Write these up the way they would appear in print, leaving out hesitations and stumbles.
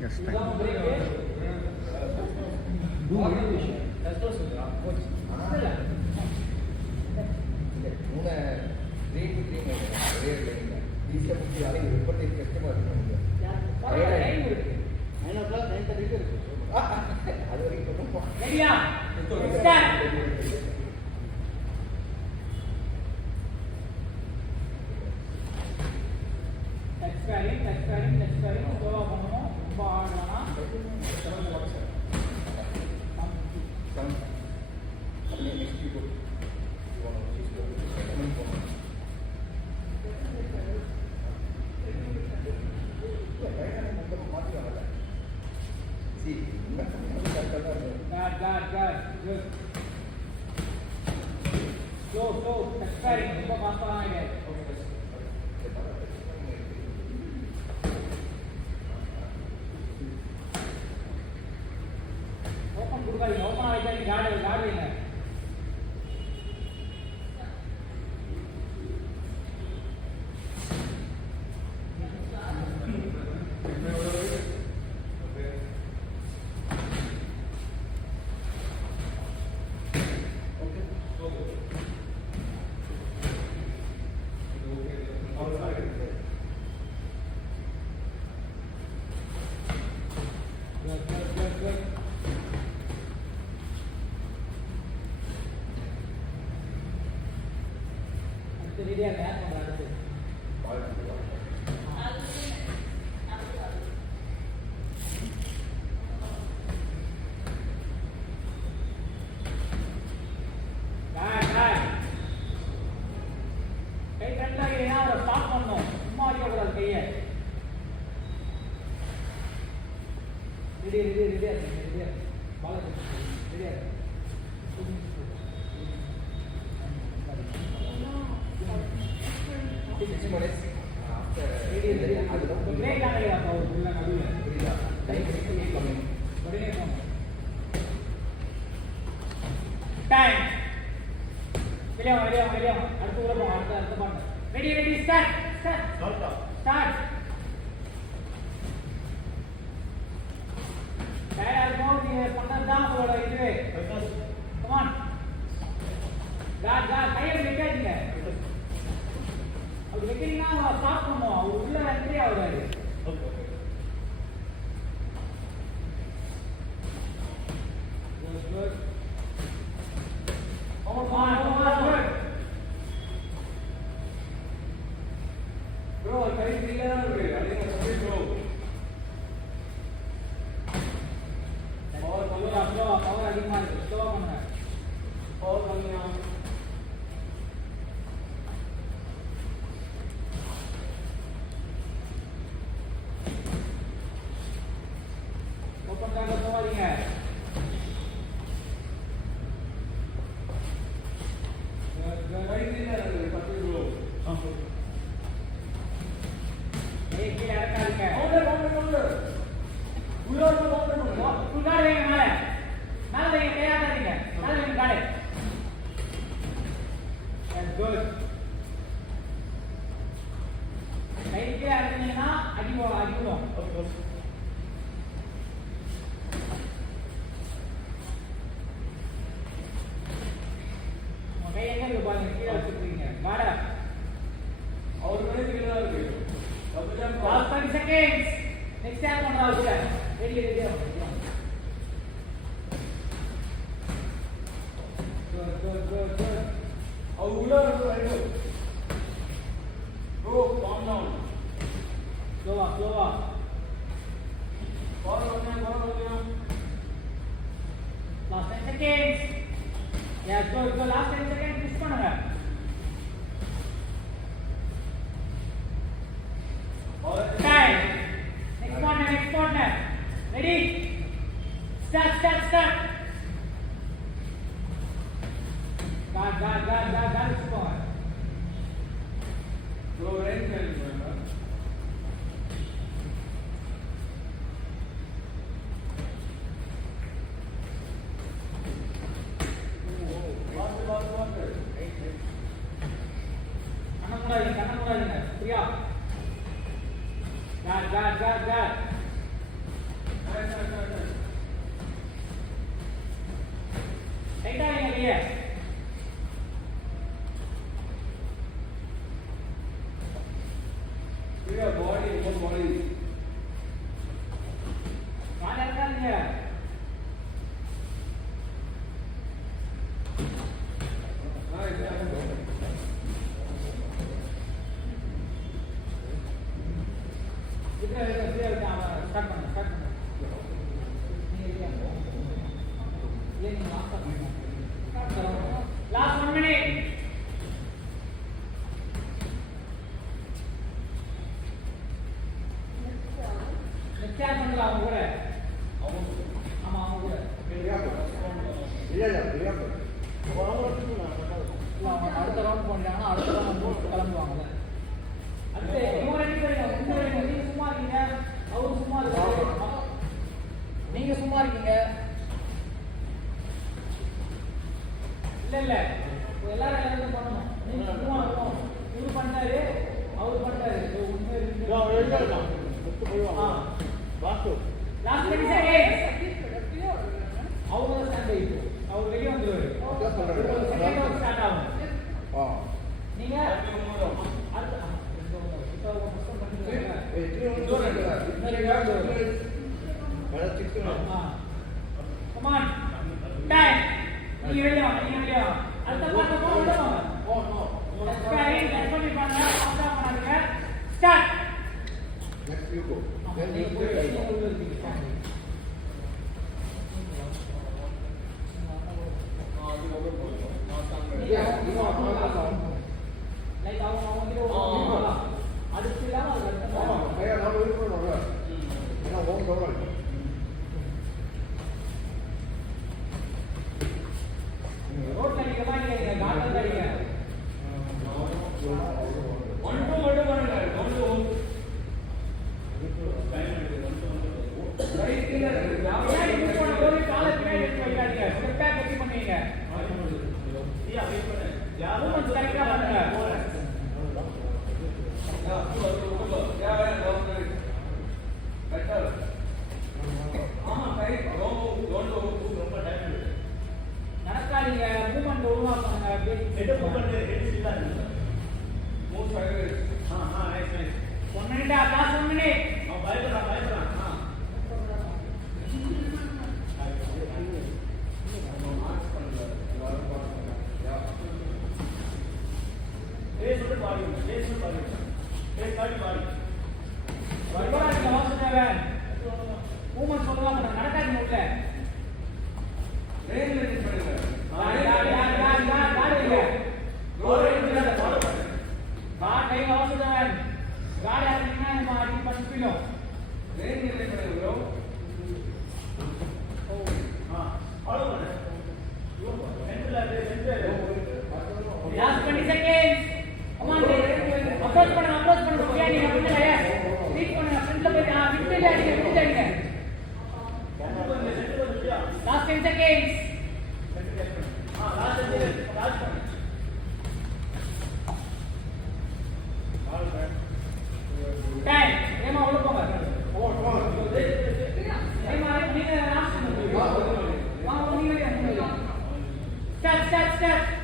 Yes, thank you. ரைட்டா நீங்க கைய Clear body, whole body. கால இருக்காங்க Last 1 minute. Next யார் பண்றா அவங்க கூட? ஆமா அவங்க கூட. அடுத்த ரவுண்ட் போறாங்கன்னா அடுத்த ரவுண்ட் கிளம்புவாங்க. அடுத்து இவங்க ரெண்டு பேரும் நீங்க சும்மா இருக்கீங்க, அவரு சும்மா இருக்காரு. நீங்க சும்மா இருக்கீங்க. இல்ல எல்லாரும் எல்லாரும் பண்ணணும். நீங்க சும்மா இருக்கணும். இவரு பண்ணாரு, அவரு பண்ணாரு. உண்மை இருக்கு. லாஸ்ட் 10 செகண்ட்ஸ். அவரோட ஸ்டாண்ட் ஆயிட்டு. அவர் வெளிய வந்துருவாரு. செகண்ட் ரவுண்ட் ஸ்டார்ட் ஆகும். நீங்க அடுத்து இப்போ ஃபர்ஸ்ட் பண்ணுங்க. Come on. Time. நீங்க வெளிய வாங்க. அடுத்த பாட்டு போடுங்க. சரி, கட் பண்ணி பாருங்க. ஆஃப் பண்ணாதீங்க. Start. Next you go. Then நீங்க you போய் play. லைக் அவங்க கிட்ட அடுத்து இல்லாம ரோட்ல நீங்க பாருங்க காட்டல் அடிங்க 1 2 மட்டும் பண்ணுங்க 1 2 ரைட் இல்ல யாரை யூஸ் பண்ண போய் காலை பின்னாடி எடுத்து வைக்காதீங்க ஸ்டெப் பேக் கட்டி பண்ணுவீங்க யாரும் வந்து கரெக்ட்டா பண்ணுங்க நடக்காதீங்க மூவ்மெண்ட் ஒழுங்கா பண்ணுங்க ஹெட் மூவ்மெண்ட் ஹெட் சில்லா இருக்கு move five nice 1 minute last 1 minute பயப்படா Face to body. Face body. Varavaraj Vasudevan. Moment சொல்லுங்க நம்ம நடக்காது உள்ள. ரேஞ்ச் மெயின்டெய்ன் பண்ணுங்க. யார் இல்ல. ரோல் இல்ல ஃபாலோ பண்ணுங்க. கை வாசுதேவன். காடி ஆடுறீங்கன்னா நம்ம அடி பண்ணிப்போம். ரேஞ்ச் மெயின்டெய்ன் பண்ணுங்க bro. ஃபாலோ பண்ணுங்க. சென்டர்ல Last 20 seconds. Come on, approach பண்ணுங்க. ஓகே நீங்க பண்ணுங்க. ரீட் பண்ணுங்க. ஃப்ரண்ட்ல போய் விட்டு அடிங்க. Last 10 seconds. Last 10 seconds. லாஸ்ட் பண்ணு. டைம். ஏமா உள்ள போங்க. ஏமா நீங்க லாஸ்ட் பண்ணுங்க. வாங்க நீங்க. ஸ்டார்ட்.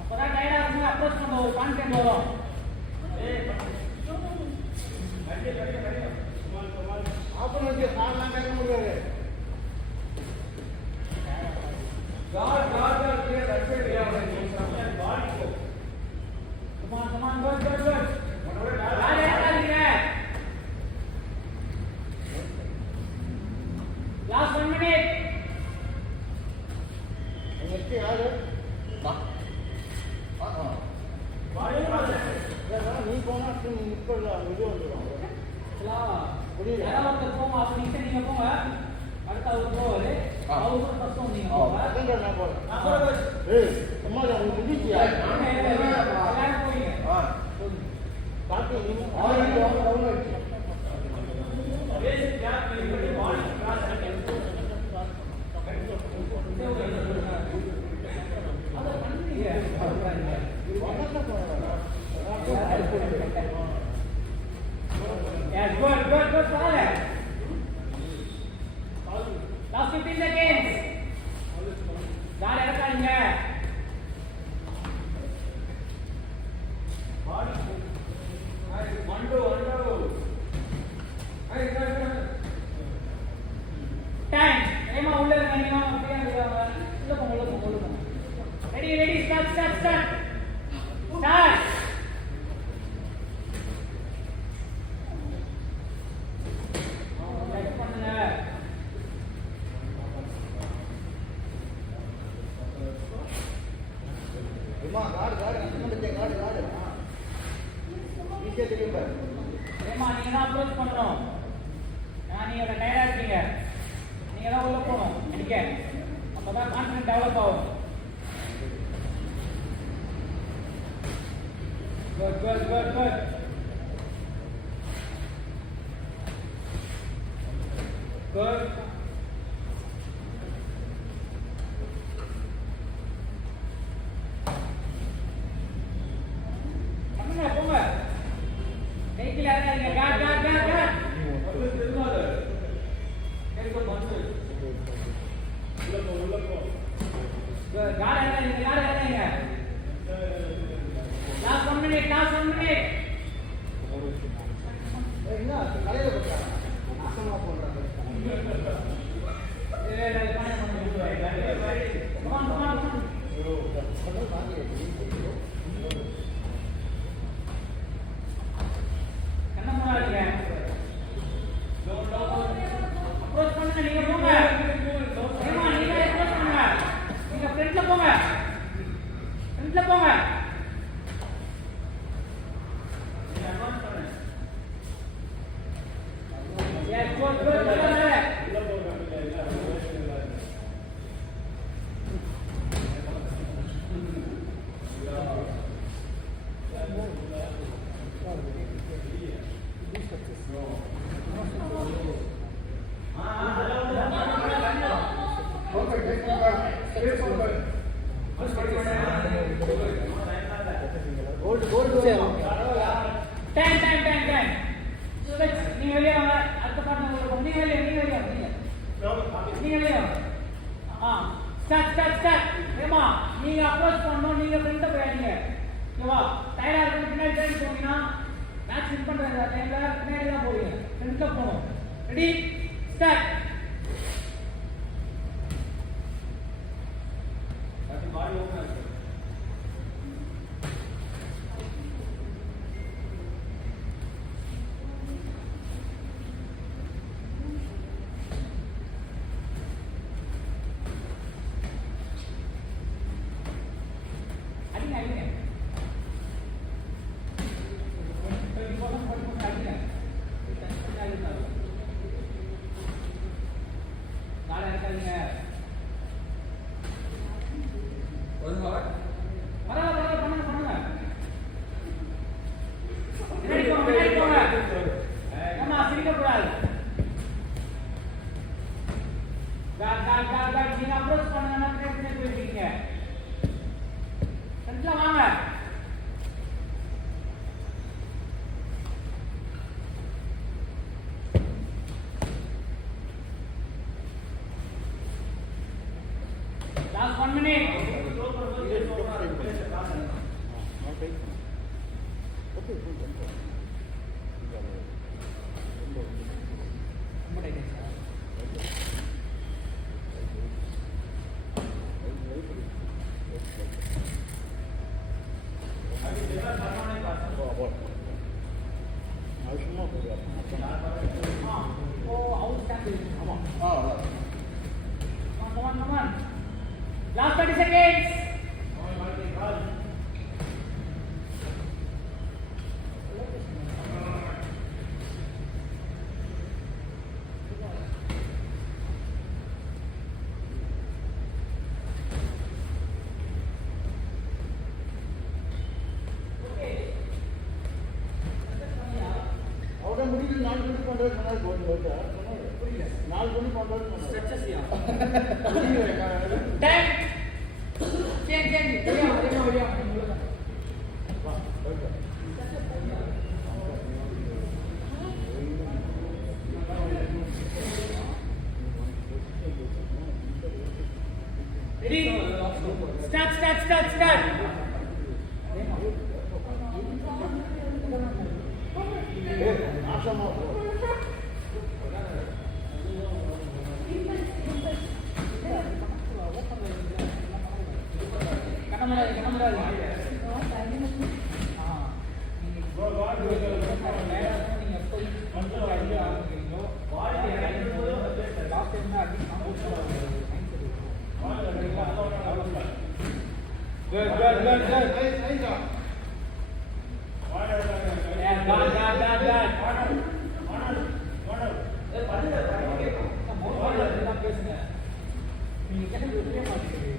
அப்பதான் டயர்டா இருக்கும் அப்ரோச் பண்ண ஒரு கான்ஃபிடன்ட் வரும். Last 1 minute. நீ போனா ஏய் அம்மா நான் முடிச்சியா எல்லாரும் போயிங்க. பாத்து ஆல்ரெடி டவுன் ஆயிடுச்சு பேசிக் கிளாஸ் பண்ணி பாடி கிராஸ் பண்ணி அத பண்ணீங்க. Yes, good, follow. Last 15 seconds. கால் இறக்காதீங்க. One, two. Time. ஏமா உள்ள இருங்க நீங்க அப்படியே உள்ள போங்க. Ready, start. Start. Check பண்ணுங்க. அம்மா காடு அந்த காடு ஈஸியா தெரியும் பாரு ஏமா நீங்க தான் அப்ரோச் பண்றோம். நீங்க டயர்டா இருக்கீங்க. நீங்க தான் உள்ள போகணும். எனக்கு அப்பதான் கான்ஃபிடன்ஸ் டெவலப் ஆகும். Good. Good. போங்க. கைக்கு இறங்காதீங்க. காட். காட் இறங்காதீங்க. Last 1 minute. என்ன கலையில போட்டா நாசமா போறாங்க Come on. என்ன பண்ணாதீங்க. அப்ரோச் பண்ணுங்க. நீங்க போங்க. ஏமா நீங்க அப்ரோச் பண்ணுங்க. நீங்க ஃப்ரண்ட்ல போங்க. Yes, good. Time. Switch. நீங்க வெளிய வாங்க. அடுத்த பாட்டு உங்களுக்கு நீங்க வெளிய ஸ்டார்ட். ஏமா நீங்க அப்ரோச் பண்ணனும். நீங்க ஃப்ரண்ட்ல போறீங்க. ஓகேவா? டயர்டா இருக்கு பின்னாடி டைம் போறீங்கன்னா மேட்ச் வின் பண்ற டைம்ல பின்னாடி தான் போவீங்க. ஃப்ரண்ட்ல போணும். Ready start. பாடி ஓபன் ஆச்சு. நீங்க அப்ரோச் பண்ணனா பிரச்சனை போயிட்டீங்க. ஃப்ரண்ட்ல வாங்க. Last 1 minute. Come on. Last 30 seconds. பண்றது சொன்னாரு போட்டு போட்டா புரியல 4 பண்ணி பண்றது சொன்னாரு ஸ்ட்ரெச்சஸ் யா டைம் சேஞ்ச் தெரியும் அதே வழியா உங்களுக்கு வா ஓகே ரெடி ஸ்டார்ட் நாசமா போ கண்ணமராது Good. நைஸ் Yeah, பேசுங்க நீங்க கேட்க தெரிய மாட்டேங்குது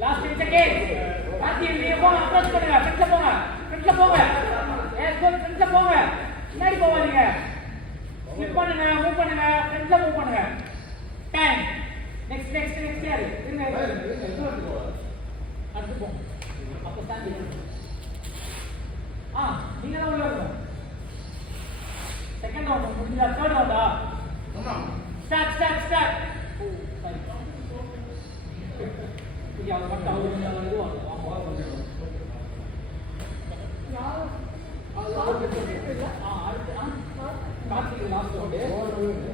Last 10 seconds. Nanti dia போங்க அப்ரோச் பண்ணுங்க. ஃப்ரண்ட்ல போங்க. ஃப்ரண்ட்ல போங்க. முன்னாடி போவாதீங்க. ஸ்லிப் பண்ணுங்க, மூவ் பண்ணுங்க, ஃப்ரண்ட்ல மூவ் பண்ணுங்க. டைம். நெக்ஸ்ட் யாரு? இருங்க. அடுத்து போங்க. அப்ப ஸ்டாண்ட் பண்ணுங்க. நீங்க தான் உள்ள வரணும். செகண்ட் ரவுண்ட் முடிஞ்சா தேர்ட் ரவுண்டா? ஸ்டார்ட். ஓ, சாரி. இது அவங்க மட்டும் அவங்க இதுவாங்க. அடுத்து கார்த்திக் லாஸ்ட் ரவுண்டு